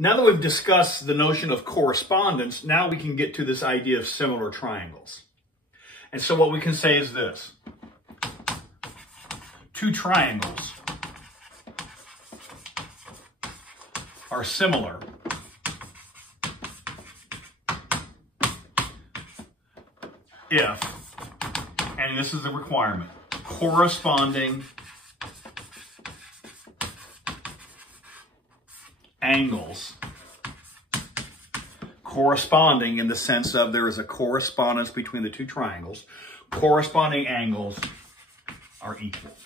Now that we've discussed the notion of correspondence, now we can get to this idea of similar triangles. And so what we can say is this. Two triangles are similar if, and this is the requirement, corresponding angles, corresponding in the sense of there is a correspondence between the two triangles, corresponding angles are equal.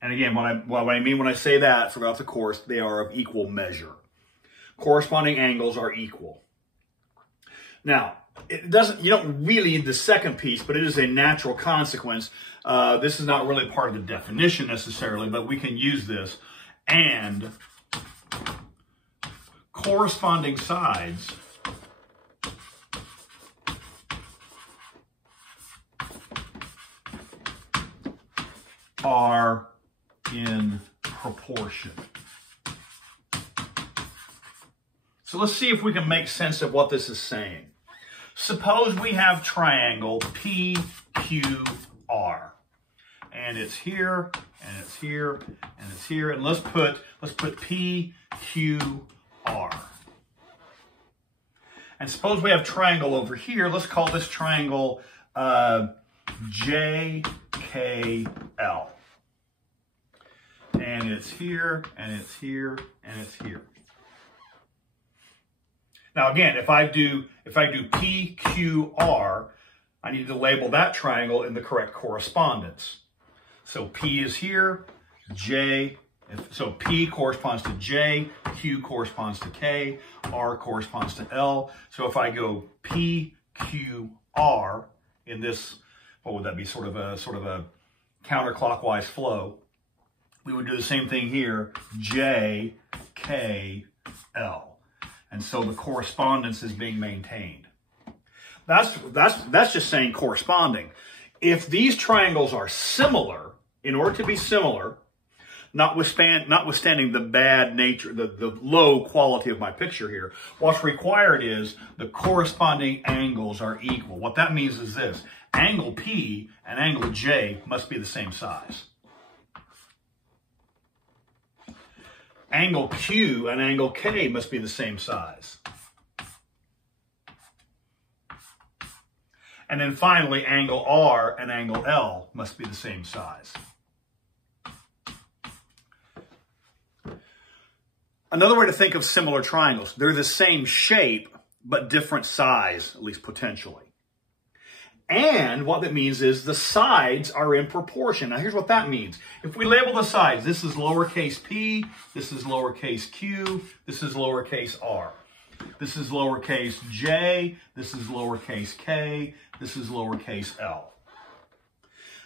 And again, what I mean when I say that throughout the course, they are of equal measure. Corresponding angles are equal. Now, it doesn't, you don't really need the second piece, but it is a natural consequence. This is not really part of the definition necessarily, but we can use this. And corresponding sides are in proportion. So let's see if we can make sense of what this is saying. Suppose we have triangle PQR, and it's here, and it's here, and it's here, and let's put PQR. And suppose we have triangle over here. Let's call this triangle JKL. And it's here, and it's here, and it's here. Now again, if I do PQR, I need to label that triangle in the correct correspondence. So P is here, so P corresponds to J, Q corresponds to K, R corresponds to L. So if I go PQR in this, what would that be, sort of a counterclockwise flow, we would do the same thing here, JKL. And so the correspondence is being maintained. That's just saying corresponding. If these triangles are similar, in order to be similar, notwithstanding the bad nature, the low quality of my picture here, what's required is the corresponding angles are equal. What that means is this: angle P and angle J must be the same size. Angle Q and angle K must be the same size. And then finally, angle R and angle L must be the same size. Another way to think of similar triangles, they're the same shape, but different size, at least potentially. And what that means is the sides are in proportion. Now here's what that means. If we label the sides, this is lowercase p, this is lowercase q, this is lowercase r. This is lowercase j, this is lowercase k, this is lowercase l.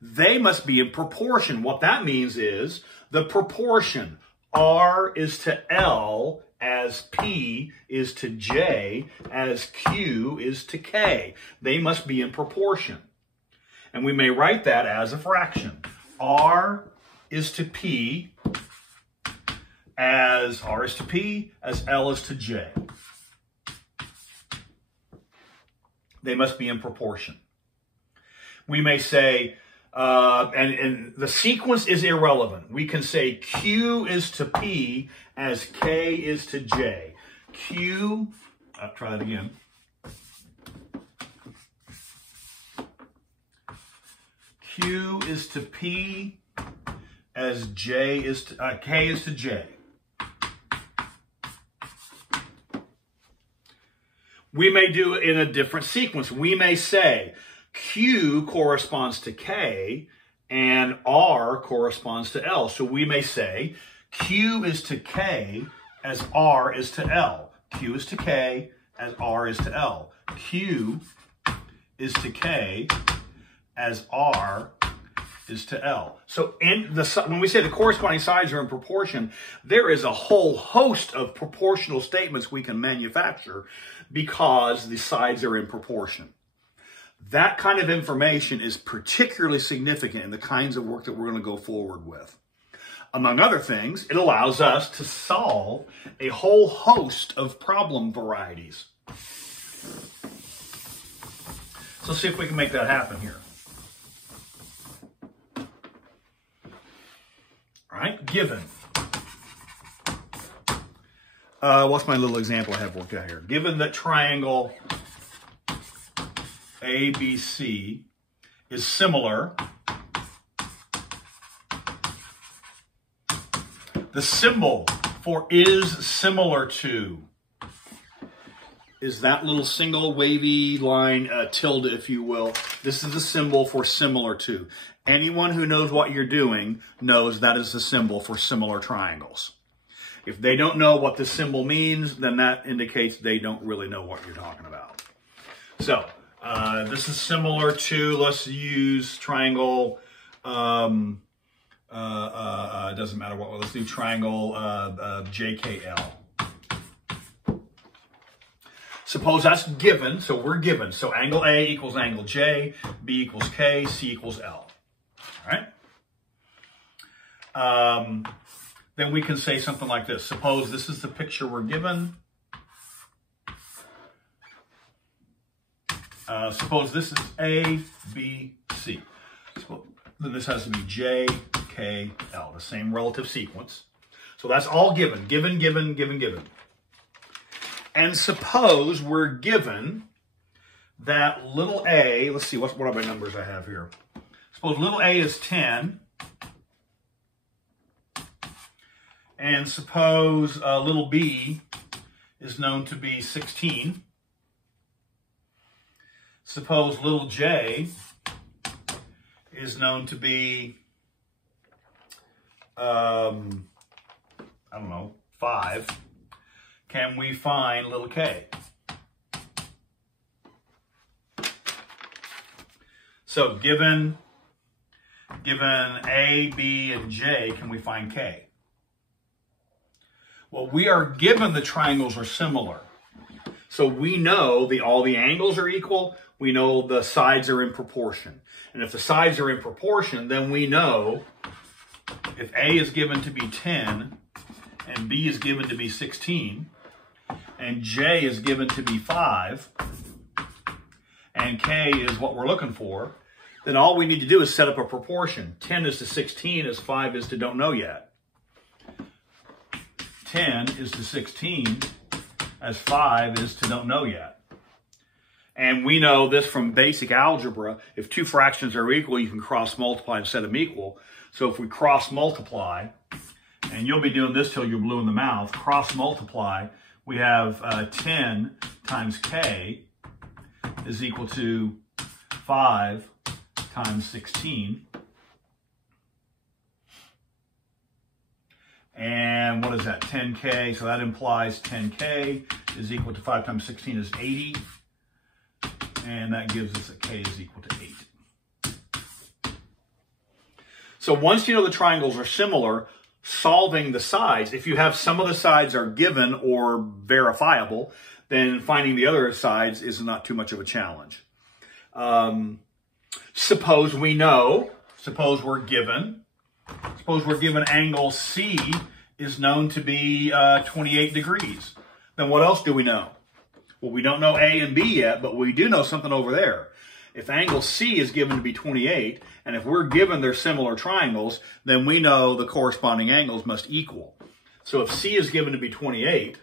They must be in proportion. What that means is the proportion R is to L as P is to J as Q is to K. They must be in proportion. And we may write that as a fraction. R is to P as R is to P as L is to J. They must be in proportion. We may say, and the sequence is irrelevant. We can say Q is to P as K is to J. Try that again. Q is to P as J is to, K is to J. We may do it in a different sequence. We may say Q corresponds to K and R corresponds to L. So we may say Q is to K as R is to L. Q is to K as R is to L. Q is to K as R is to L. So when we say the corresponding sides are in proportion, there is a whole host of proportional statements we can manufacture because the sides are in proportion. That kind of information is particularly significant in the kinds of work that we're going to go forward with. Among other things, it allows us to solve a whole host of problem varieties. So let's see if we can make that happen here. All right, given. What's my little example I have worked out here? Given that triangle ABC is similar, the symbol for is similar to is that little single wavy line, tilde, if you will. This is the symbol for similar to. Anyone who knows what you're doing knows that is the symbol for similar triangles. If they don't know what the symbol means, then that indicates they don't really know what you're talking about. So, this is similar to, let's use triangle, it doesn't matter what, let's do triangle JKL. Suppose that's given, so we're given. So angle A equals angle J, B equals K, C equals L. All right? Then we can say something like this. Suppose this is the picture we're given. Suppose this is A, B, C. Then this has to be J, K, L, the same relative sequence. So that's all given. Given, given, given, given. And suppose we're given that little a, let's see, what are my numbers I have here? Suppose little a is 10. And suppose little b is known to be 16. Suppose little j is known to be, I don't know, 5. Can we find little k? So given A, B, and J, can we find K? Well, we are given the triangles are similar. So we know all the angles are equal. We know the sides are in proportion. And if the sides are in proportion, then we know if A is given to be 10 and B is given to be 16 and J is given to be 5 and K is what we're looking for, then all we need to do is set up a proportion. 10 is to 16 as 5 is to don't know yet. 10 is to 16 as 5 is to don't know yet. And we know this from basic algebra. If two fractions are equal, you can cross multiply and set them equal. So if we cross multiply, and you'll be doing this till you're blue in the mouth, cross multiply, we have 10 times k is equal to 5 times 16. And what is that? 10k. So that implies 10k is equal to 5 times 16 is 80. And that gives us that k is equal to 8. So once you know the triangles are similar, solving the sides, if you have some of the sides are given or verifiable, then finding the other sides is not too much of a challenge. Suppose we're given angle C is known to be 28 degrees. Then what else do we know? Well, we don't know A and B yet, but we do know something over there. If angle C is given to be 28, and if we're given they're similar triangles, then we know the corresponding angles must equal. So if C is given to be 28,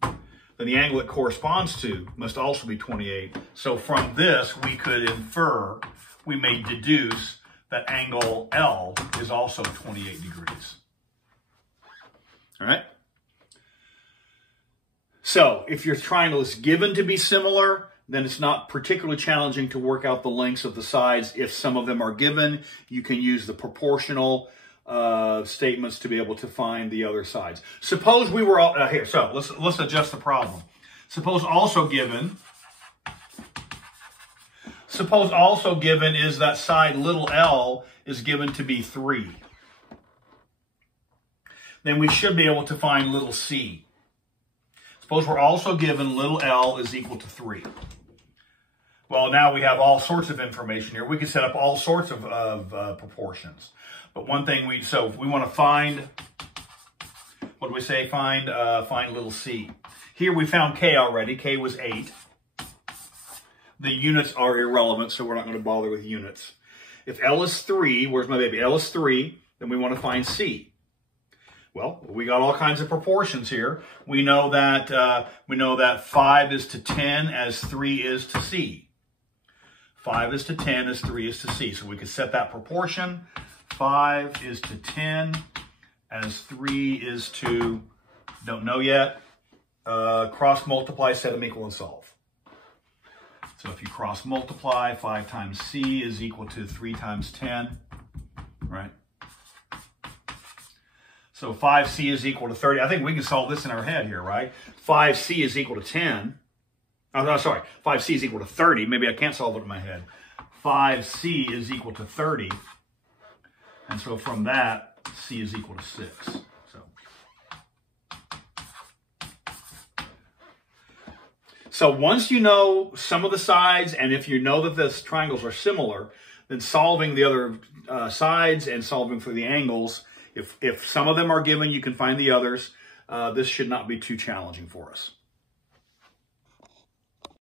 then the angle it corresponds to must also be 28. So from this, we may deduce that angle L is also 28 degrees. All right? So if your triangle is given to be similar, then it's not particularly challenging to work out the lengths of the sides. If some of them are given, you can use the proportional statements to be able to find the other sides. Suppose we were all, here, so let's adjust the problem. Suppose also given is that side little l is given to be 3. Then we should be able to find little c. Suppose we're also given little l is equal to 3. Well, now we have all sorts of information here. We can set up all sorts of proportions. But one thing so if we want to find, what do we say? Find little c. Here we found k already. K was 8. The units are irrelevant, so we're not going to bother with units. If L is 3, where's my baby? L is 3, then we want to find c. Well, we got all kinds of proportions here. We know that 5 is to 10 as 3 is to c. 5 is to 10 as 3 is to c. So we could set that proportion. 5 is to 10 as 3 is to, don't know yet. Cross multiply, set them equal, and solve. So if you cross multiply, 5 times c is equal to 3 times 10, right? So 5c is equal to 30. I think we can solve this in our head here, right? 5c is equal to 10. Oh, no, sorry. 5c is equal to 30. Maybe I can't solve it in my head. 5c is equal to 30. And so from that, c is equal to 6. So once you know some of the sides, and if you know that the triangles are similar, then solving the other sides and solving for the angles, if some of them are given, you can find the others. This should not be too challenging for us.